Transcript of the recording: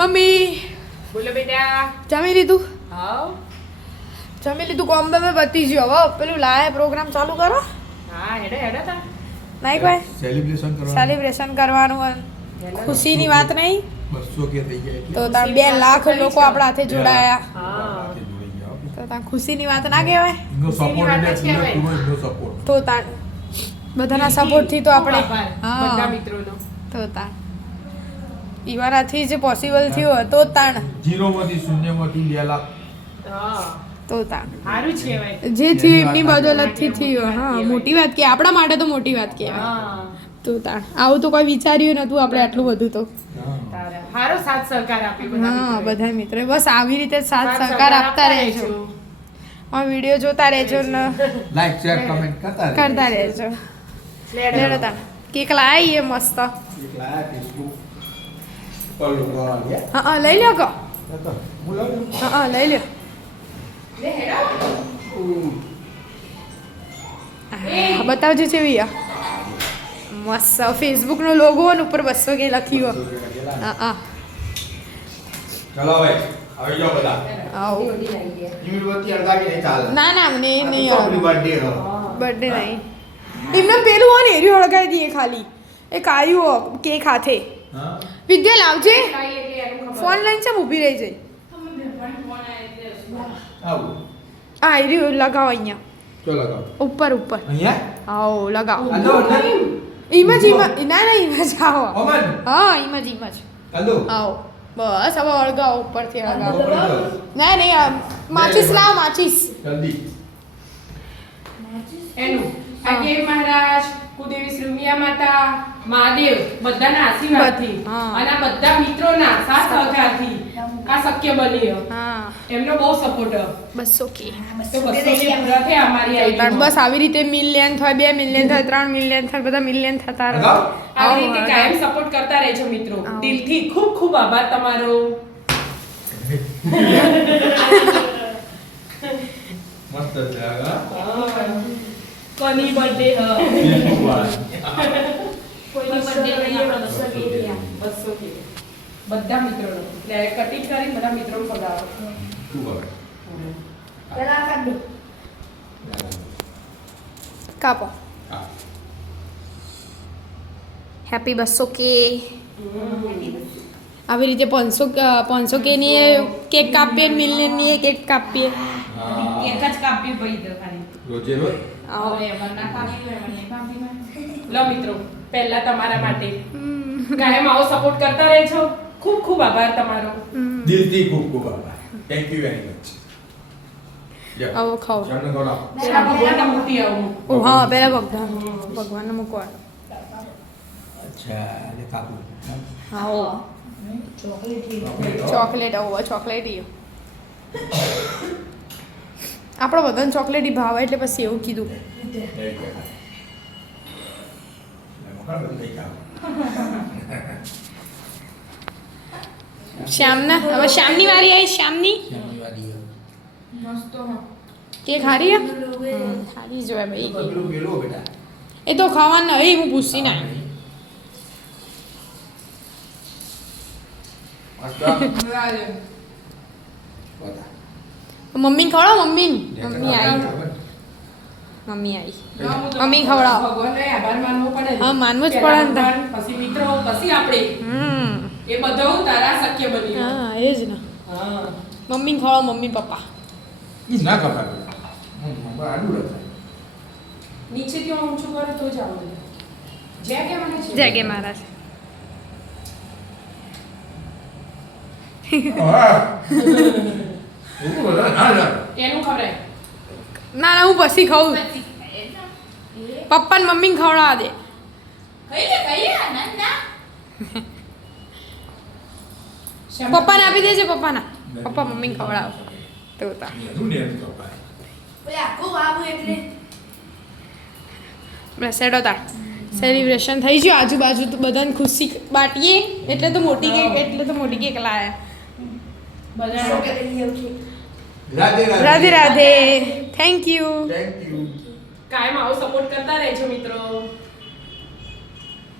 Mummy બોલો બેટા. જમી લીધું? હાવ. જમી લીધું. કોમ્બે મેં બતી ગયો. હવે પેલું લાયા પ્રોગ્રામ ચાલુ કરો. હા હેડે તા. નહીં કોઈ સેલિબ્રેશન કરવાનું હોય. ખુશીની વાત નહીં 200 કે થઈ ગયા તો તાર 2 લાખ લોકો આપણા હાથે જોડાયા હા. તો તાર ખુશીની વાત ના કહેવાય નો સપોર્ટ એટલે નો સપોર્ટ તો તાર બધાના સપોર્ટથી તો આપણે બધા મિત્રોનો. તો તાર ઈવાનાથી જે પોસિબલ થયું હોય તો તાણ 0 માંથી 0 માંથી 2 લાખ હા. તો તાણ સારું જ કહેવાય. જે થયું એમની બદોલતથી થયું. હા મોટી વાત કે આપણા માટે તો મોટી વાત કહેવાય. હા. તો તાણ આવું તો કોઈ વિચાર્યું નતું આપણે આટલું બધું તો તારા હારો સાથ સહકાર આપી બધા હા મિત્રોએ. બધા મિત્રો બસ આવી રીતે સાથ સહકાર આપતા રહેજો. આ વિડીયો જોતા રહેજો ને લાઈક શેર કમેન્ટ કરતા રહેજો. લેડો તાણ કેક લાવી એ મસ્ત. એક લાયા ફેસબુક પર લોકો આવ્યા હા લઈ લ્યો કો. તો હું લઉં હા લઈ લ્યો. લે હેડો. હા બતાવજો છે મસ્ત ફેસબુકનો લોગો ને ઉપર 200 કે લખ્યું હા હા ચલો ભાઈ આવી જાઓ બધા આવો યુનિવર્સિટી અડધાવી નહીં ચાલે ના ના મને નહીં ચોપડી બર્થડે હો બર્થડે નહીં એમને પેલું હોય ને એરી હળગાવી દઈએ ખાલી એ કાયું કેક હાથે હા વિદ્યા લાવજે લાઈ એટલે એનું ખબર. ફોન લઈને છે ઊભી રહી જાય આવું આ એરી લગાવો અહીંયા ચલો લગાવો ઉપર ઉપર અહીંયા આવો લગાવો આલો ઈમજ ના ના ઈમજ આવો ઓમન હા ઈમજ આલો આવો બસ હવે અળગાવો ઉપરથી અળગાવો આલો ના નહીં માચીસ લાવ માચીસ જલ્દી એનું આગે મહારાજ કુદેવી શ્રી ઉમિયા માતા મહાદેવ બધાના આશીર્વાદથી હા. અને આ બધા મિત્રોના સાથ સહકારથી આ શક્ય બન્યું. હા એમનો બહુ સપોર્ટ. 200 કે તો 200 કે પૂરા થયા અમારી આઈડીમાં. બસ આવી રીતે મિલિયન થાય 2 મિલિયન થાય 3 મિલિયન થાય બધા મિલિયન થતા રહે લગાવો. આવી રીતે કાયમ સપોર્ટ કરતા રહેજો મિત્રો. આવો. દિલથી ખૂબ ખૂબ આભાર તમારો. મસ્ત છે હા કોની બર્થડે હ ફેસબુક વાળા કોઈની બર્થડે નહીં આપણે 200 કે થયા. 200 કે બધા મિત્રોનો એટલે કટિંગ કરીને બધા મિત્રોને પગાવો. તું હવે કાપો હા હેપી 200 કે આવી રીતે 500 કે ની કેક કાપીએ મિલિયન ની કેક કાપીએ એક જ કાપી પડી દો ખાલી. રોજે રોજ આવો હવે એમાં ના કાપી હોય, એમાં નહીં કાપી હોય. લો મિત્રો પહેલા તમારા માટે કાયમ આવો સપોર્ટ કરતા રહેજો. ખૂબ ખૂબ આભાર તમારો. દિલથી ખૂબ ખૂબ આભાર થેન્ક યુ વેરી મચ આવો ખાઓ તમને ગોળા પેલા ભગવાનને મૂકી આવું. ઓ હા પેલા ભગવાનને મૂકવાનું અચ્છા એટલે કાપુ આવો ચોકલેટ આવો ચોકલેટ આપણો બધાને ચોકલેટ ભાવે એટલે પછી એવું કીધું શ્યામના હવે શ્યામની વારી આવી શ્યામની કેક હારી હારી જોય ભાઈ એ તો ખાવાનું નહીં હું પૂછી ના મમ્મી ખવડાવ મમ્મી મમ્મી આવી મમ્મી ખવડાવો ભગવાનને આભાર માનવો પડે ને. હા, માનવો જ પહેલા પડે ને. ભગવાન, પછી મિત્રો પછી આપણે એ બધું તારા શક્ય બન્યું. હા એ જ ને હા. મમ્મી ખવડાવો મમ્મી પપ્પા ના કપાય આડું રહે નીચેથી આમ ઊંચું કરે તો જ આવે. જય કે મને છે. જય કે મહારાજ એનું ખવડાય. ના ના હું પછી ખાઉં પપ્પા ને મમ્મી ખવડાવવા દે પપ્પાને આપી દેજે પપ્પાના પપ્પા મમ્મી ખવડાવો તો તા સેડો તાર સેલિબ્રેશન થઈ ગયું આજુબાજુ તો બધાને ખુશી બાટીએ એટલે તો મોટી કેક લાયા Radhe Radhe thank you thank you કાયમ આવો સપોર્ટ કરતા રહેજો મિત્રો.